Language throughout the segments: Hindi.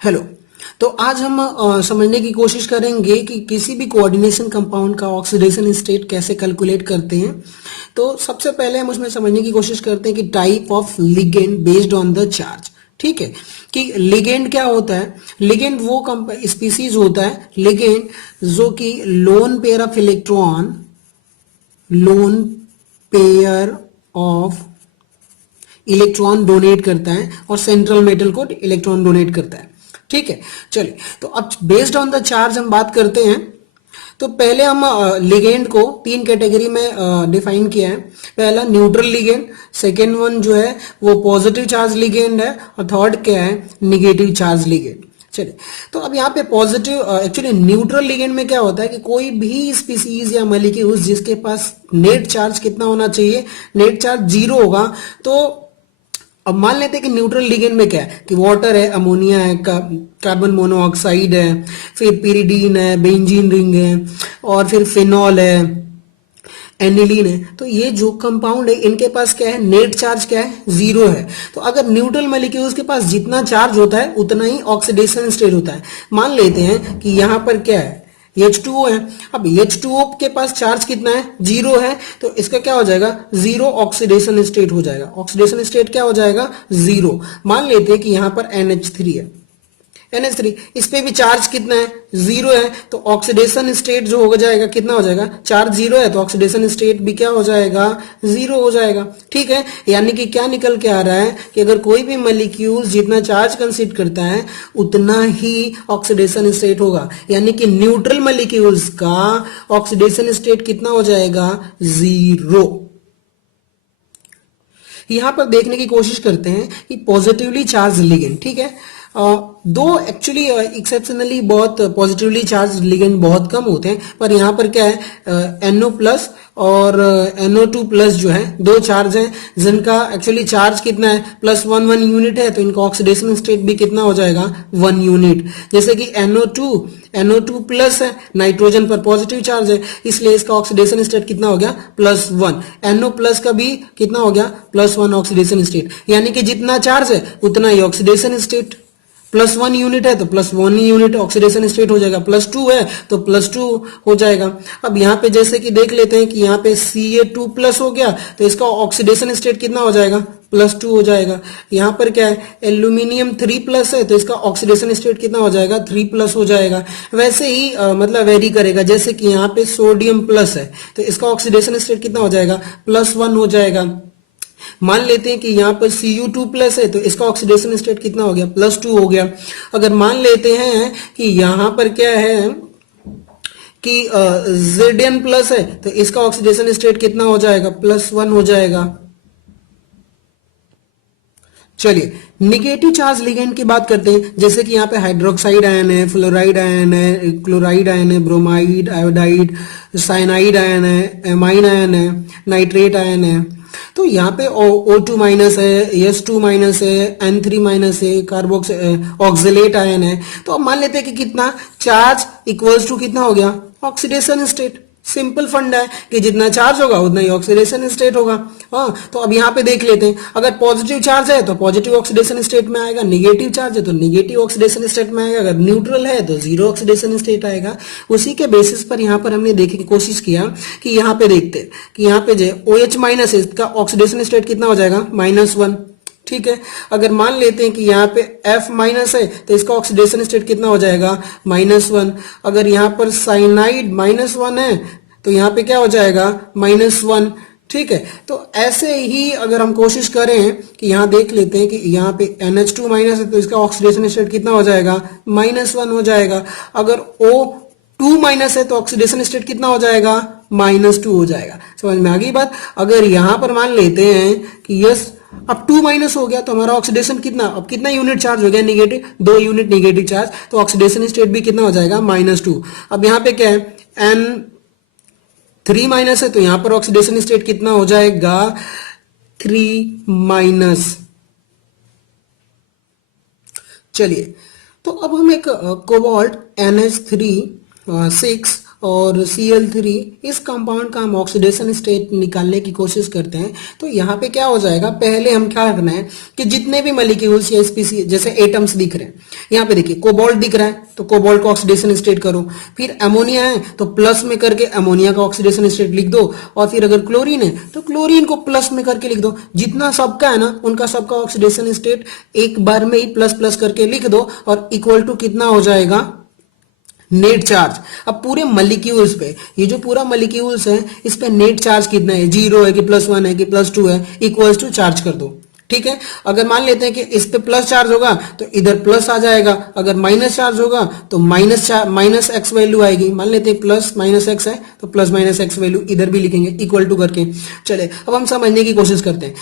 हेलो। तो आज हम समझने की कोशिश करेंगे कि किसी भी कोऑर्डिनेशन कंपाउंड का ऑक्सीडेशन स्टेट कैसे कैलकुलेट करते हैं। तो सबसे पहले हम उसमें समझने की कोशिश करते हैं कि type of ligand based on the charge. ठीक है, कि लिगेंड क्या होता है। लिगेंड वो स्पीसीज होता है लिगेंड जो कि lone pair of electron donate करता है और सेंट्रल मेटल को इलेक्ट्रॉन डोनेट करता है। ठीक है, चलिए तो अब बेस्ड ऑन द चार्ज हम बात करते हैं। तो पहले हम लिगेंड को तीन कैटेगरी में डिफाइन किया है। पहला न्यूट्रल लिगेंड, सेकेंड वन जो है वो पॉजिटिव चार्ज लिगेंड है और थर्ड क्या है निगेटिव चार्ज लिगेंड। चलिए तो अब यहाँ पे पॉजिटिव एक्चुअली न्यूट्रल लिगेंड में क्या होता है कि कोई भी स्पीसीज या मॉलिक्यूल्स जिसके पास नेट चार्ज कितना होना चाहिए, नेट चार्ज 0 होगा। तो अब मान लेते हैं कि न्यूट्रल लिगेंड में क्या है कि वाटर है, अमोनिया है, कार्बन मोनोऑक्साइड है, फिर पिरिडीन है, बेंजीन रिंग है और फिर फिनॉल है, एनिलीन है। तो ये जो कंपाउंड है इनके पास क्या है, नेट चार्ज क्या है, 0 है। तो अगर न्यूट्रल मॉलिक्यूल्स के पास जितना चार्ज होता है उतना ही ऑक्सीडेशन स्टेट होता है। मान लेते हैं कि यहां पर क्या है H2O है। अब H2O के पास चार्ज कितना है, 0 है। तो इसका क्या हो जाएगा, 0 ऑक्सीडेशन स्टेट हो जाएगा। ऑक्सीडेशन स्टेट क्या हो जाएगा, 0। मान लेते हैं कि यहां पर NH3 है, NH3 इस पे भी चार्ज कितना है, 0 है। तो ऑक्सीडेशन स्टेट जो हो जाएगा कितना हो जाएगा, चार्ज 0 है तो ऑक्सीडेशन स्टेट भी क्या हो जाएगा, 0 हो जाएगा। ठीक है, यानी कि क्या निकल के आ रहा है कि अगर कोई भी मॉलिक्यूल जितना चार्ज कंसीड करता है उतना ही ऑक्सीडेशन स्टेट होगा। यानी कि न्यूट्रल मॉलिक्यूल्स का ऑक्सीडेशन स्टेट कितना हो जाएगा, 0। यहां पर देखने की कोशिश करते हैं कि पॉजिटिवली चार्ज लिगेंड, ठीक है, दो एक्चुअली एक्सेप्शनली बहुत पॉजिटिवली चार्ज लिगेंड बहुत कम होते हैं, पर यहाँ पर क्या है NO प्लस और NO2 प्लस जो है दो चार्ज हैं जिनका एक्चुअली चार्ज कितना है, +1 यूनिट है। तो इनका ऑक्सीडेशन स्टेट भी कितना हो जाएगा, 1 यूनिट। जैसे कि NO2 प्लस है, नाइट्रोजन पर पॉजिटिव चार्ज है, इसलिए इसका ऑक्सीडेशन स्टेट कितना हो गया, +1। NO प्लस का भी कितना हो गया, +1 ऑक्सीडेशन स्टेट। यानी कि जितना चार्ज है उतना ही ऑक्सीडेशन स्टेट। +1 यूनिट है तो +1 यूनिट ऑक्सीडेशन स्टेट हो जाएगा, +2 है तो +2 हो जाएगा। अब यहाँ पे जैसे कि देख लेते हैं कि यहाँ पे Ca2 प्लस हो गया तो इसका ऑक्सीडेशन स्टेट कितना हो जाएगा, +2 हो जाएगा। यहाँ पर क्या है, एल्यूमिनियम 3 प्लस है तो इसका ऑक्सीडेशन स्टेट कितना हो जाएगा, 3 प्लस हो जाएगा। वैसे ही मतलब वेरी करेगा। जैसे कि यहाँ पे सोडियम प्लस है तो इसका ऑक्सीडेशन स्टेट कितना हो जाएगा, +1 हो जाएगा। मान लेते हैं कि यहाँ पर Cu2 प्लस है तो इसका ऑक्सीडेशन स्टेट कितना हो गया, +2 हो गया। अगर मान लेते हैं कि यहाँ पर क्या है कि Zn प्लस है तो इसका ऑक्सीडेशन स्टेट कितना हो जाएगा, +1 हो जाएगा। चलिए निगेटिव चार्ज लिगेंड की बात करते हैं। जैसे कि यहाँ पे हाइड्रोक्साइड आयन है, फ्लोराइड आयन है, क्लोराइड आयन है, ब्रोमाइड, आयोडाइड, साइनाइड आयन है, एमाइन आयन है, नाइट्रेट आयन है। तो यहाँ पे O2 माइनस है, S2 माइनस है, N3 माइनस है, कार्बोक्स ऑक्सिलेट आयन है। तो अब मान लेते हैं कि कितना चार्ज इक्वल्स टू कितना हो गया, ऑक्सीडेशन स्टेट। सिंपल फंडा है कि जितना चार्ज होगा उतना ही ऑक्सीडेशन स्टेट होगा। हाँ, तो अब यहाँ पे देख लेते हैं, अगर पॉजिटिव चार्ज है तो पॉजिटिव ऑक्सीडेशन स्टेट में आएगा, नेगेटिव चार्ज है तो नेगेटिव ऑक्सीडेशन स्टेट में आएगा, अगर न्यूट्रल है तो 0 ऑक्सीडेशन स्टेट आएगा। उसी के बेसिस पर यहाँ पर हमने देखने की कोशिश किया कि यहाँ पे देखते हैं कि यहाँ पे जो OH माइनस है इसका ऑक्सीडेशन स्टेट कितना हो जाएगा, -1। ठीक है, अगर मान लेते हैं कि यहाँ पे F माइनस है तो इसका ऑक्सीडेशन स्टेट कितना हो जाएगा, -1। अगर यहाँ पर साइनाइड -1 है तो यहाँ पे क्या हो जाएगा, -1। ठीक है, तो ऐसे ही अगर हम कोशिश करें कि यहाँ देख लेते हैं कि यहाँ पे NH2 माइनस है तो इसका ऑक्सीडेशन स्टेट कितना हो जाएगा, -1 हो जाएगा। अगर O2 माइनस है तो ऑक्सीडेशन स्टेट कितना हो जाएगा, -2 हो जाएगा। समझ में आ गई बात। अगर यहां पर मान लेते हैं कि यस अब 2 माइनस हो गया तो हमारा ऑक्सीडेशन कितना, अब कितना यूनिट चार्ज हो गया, नेगेटिव, 2 यूनिट नेगेटिव चार्ज, तो ऑक्सीडेशन स्टेट भी कितना हो जाएगा, -2। अब यहाँ पे क्या है, N3 माइनस है तो यहां पर ऑक्सीडेशन स्टेट कितना हो जाएगा, 3 माइनस। चलिए तो अब हम एक कोबाल्ट NH3 6 और Cl3, इस कंपाउंड का हम ऑक्सीडेशन स्टेट निकालने की कोशिश करते हैं। तो यहाँ पे क्या हो जाएगा, पहले हम क्या करना है कि जितने भी मॉलिक्यूल्स या स्पीसीज जैसे एटम्स दिख रहे हैं, यहाँ पे देखिए कोबाल्ट दिख रहा है तो कोबाल्ट का ऑक्सीडेशन स्टेट करो, फिर अमोनिया है तो प्लस में करके अमोनिया का ऑक्सीडेशन स्टेट लिख दो, और फिर अगर क्लोरीन है तो क्लोरीन को प्लस में करके लिख दो। जितना सबका है ना उनका सबका ऑक्सीडेशन स्टेट एक बार में ही प्लस प्लस करके लिख दो, और इक्वल टू कितना हो जाएगा, नेट चार्ज। अब पूरे मॉलिक्यूल्स पे, ये जो पूरा मॉलिक्यूल्स है इस पे नेट चार्ज कितना है, 0 है कि +1 है कि +2 है, इक्वल्स टू चार्ज कर दो। ठीक है, अगर मान लेते हैं कि इस पे प्लस चार्ज होगा तो इधर प्लस आ जाएगा, अगर माइनस चार्ज होगा तो माइनस एक्स वैल्यू आएगी। मान लेते हैं प्लस माइनस एक्स है तो प्लस माइनस एक्स वैल्यू इधर भी लिखेंगे इक्वल टू करके। चले अब हम समझने की कोशिश करते हैं।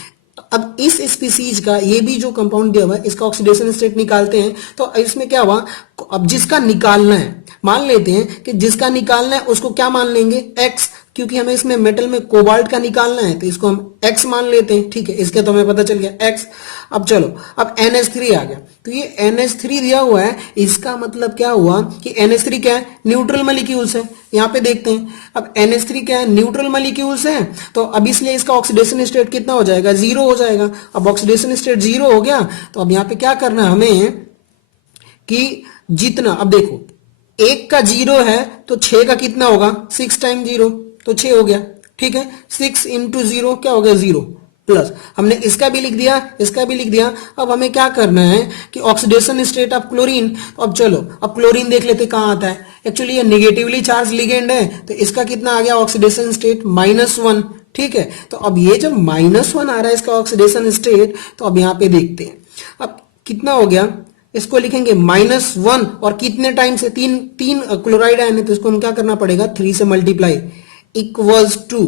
अब इस स्पीसीज का ये भी जो कंपाउंड दिया हुआ है इसका ऑक्सीडेशन स्टेट निकालते हैं। तो इसमें क्या हुआ, अब जिसका निकालना है, मान लेते हैं कि जिसका निकालना है उसको क्या मान लेंगे, एक्स, क्योंकि हमें इसमें मेटल में कोबाल्ट का निकालना है तो इसको हम एक्स मान लेते हैं। ठीक है, इसके तो हमें पता चल गया एक्स। अब चलो, अब NH3 आ गया, तो ये NH3 दिया हुआ है, इसका मतलब क्या हुआ कि NH3 क्या है, न्यूट्रल मॉलिक्यूल्स है। यहाँ पे देखते हैं, अब NH3 क्या है, न्यूट्रल मॉलिक्यूल्स है, तो अब इसलिए इसका ऑक्सीडेशन स्टेट कितना हो जाएगा, 0 हो जाएगा। अब ऑक्सीडेशन स्टेट 0 हो गया तो अब यहाँ पे क्या करना है हमें कि जितना, अब देखो एक का 0 है तो 6 का कितना होगा, 6 टाइम 0 तो 6 हो गया। ठीक है, 6 इंटू 0 क्या हो गया, 0, प्लस हमने इसका भी लिख दिया, इसका भी लिख दिया। अब हमें क्या करना है कि ऑक्सीडेशन स्टेट ऑफ क्लोरीन, तो अब चलो अब क्लोरीन देख लेते कहाँ आता है। एक्चुअली ये नेगेटिवली चार्ज लिगेंड है तो इसका कितना आ गया ऑक्सीडेशन स्टेट, -1। ठीक है, तो अब ये जब -1 आ रहा है इसका ऑक्सीडेशन स्टेट, तो अब यहाँ पे देखते हैं अब कितना हो गया, इसको लिखेंगे -1 और कितने टाइम से, तीन क्लोराइड आयन है तो इसको हम क्या करना पड़ेगा, 3 से मल्टीप्लाई इक्वल्स टू।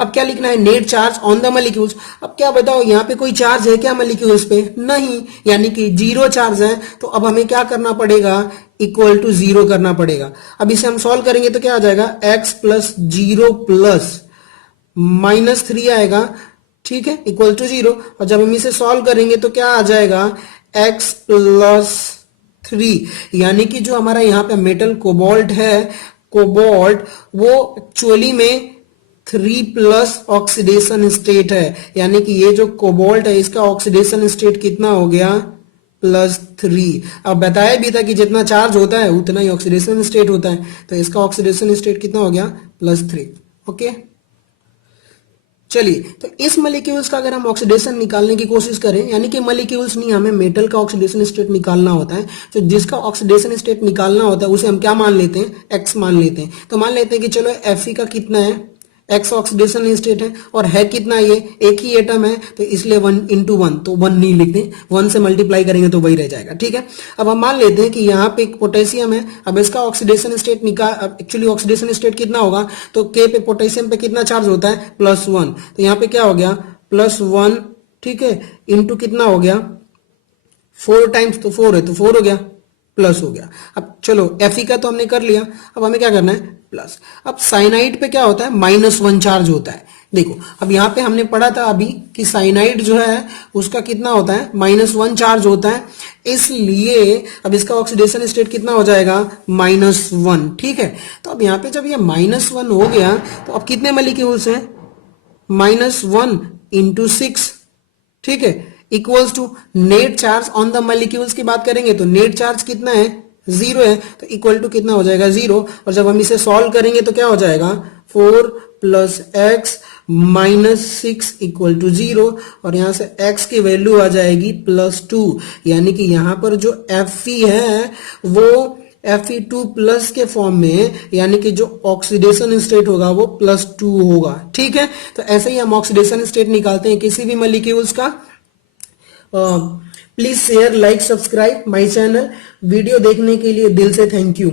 अब क्या लिखना है, net charge on the molecules. अब क्या बताओ यहाँ पे कोई चार्ज है क्या मॉलिक्यूल्स पे, नहीं, यानी कि 0 चार्ज है। तो अब हमें क्या करना पड़ेगा, इक्वल टू 0 करना पड़ेगा। अब इसे हम सॉल्व करेंगे तो क्या आ जाएगा, x + 0 प्लस -3 आएगा। ठीक है, इक्वल टू 0। और जब हम इसे सॉल्व करेंगे तो क्या आ जाएगा, x + 3, यानी कि जो हमारा यहाँ पे मेटल कोबाल्ट है, कोबाल्ट वो एक्चुअली में 3+ ऑक्सीडेशन स्टेट है, यानी कि ये जो कोबाल्ट है इसका ऑक्सीडेशन स्टेट कितना हो गया, +3। अब बताया भी था कि जितना चार्ज होता है उतना ही ऑक्सीडेशन स्टेट होता है, तो इसका ऑक्सीडेशन स्टेट कितना हो गया, +3। ओके, चलिए, तो इस मॉलिक्यूल्स का अगर हम ऑक्सीडेशन निकालने की कोशिश करें, यानी कि मॉलिक्यूल्स नहीं, हमें मेटल का ऑक्सीडेशन स्टेट निकालना होता है, तो जिसका ऑक्सीडेशन स्टेट निकालना होता है उसे हम क्या मान लेते हैं, एक्स मान लेते हैं। तो मान लेते हैं कि चलो Fe का कितना है, एक्स ऑक्सीडेशन स्टेट है, और है कितना, ये एक ही एटम है तो इसलिए 1 × 1, तो 1 नहीं लिखते, 1 से मल्टीप्लाई करेंगे तो वही रह जाएगा। ठीक है, अब हम मान लेते हैं कि यहाँ पे एक पोटेशियम है। अब इसका oxidation state actually oxidation state कितना होगा, तो K पे पोटेशियम पे कितना चार्ज होता है, +1, तो यहाँ पे क्या हो गया, +1। ठीक है, इंटू कितना हो गया, 4 टाइम्स, तो 4 है तो 4 हो गया, प्लस हो गया। अब चलो Fe का तो हमने कर लिया, अब हमें क्या करना है, प्लस। अब साइनाइड पे क्या होता है, -1 चार्ज होता है। देखो अब यहाँ पे हमने पढ़ा था अभी कि साइनाइड जो है उसका कितना होता है, -1 चार्ज होता है, इसलिए अब इसका ऑक्सीडेशन स्टेट कितना हो जाएगा, -1। ठीक है, तो अब यहाँ पे जब ये -1 हो गया तो अब कितने मॉलिक्यूल्स हैं, -1 × 6। ठीक है, equals to net charge on the molecules की बात करेंगे तो नेट चार्ज कितना है, 0 है, तो इक्वल टू कितना हो जाएगा, 0। और जब हम इसे सॉल्व करेंगे तो क्या हो जाएगा, 4 + x - 6 = 0, और यहां से x की वैल्यू आ जाएगी +2, यानी कि यहां पर जो Fe है वो Fe2+ के फॉर्म में, यानी कि जो ऑक्सीडेशन स्टेट होगा वो +2 होगा। ठीक है, तो ऐसे ही हम ऑक्सीडेशन स्टेट निकालते हैं किसी भी मॉलिक्यूल्स का। Please share, like, subscribe my channel. Video देखने के लिए दिल से थैंक यू।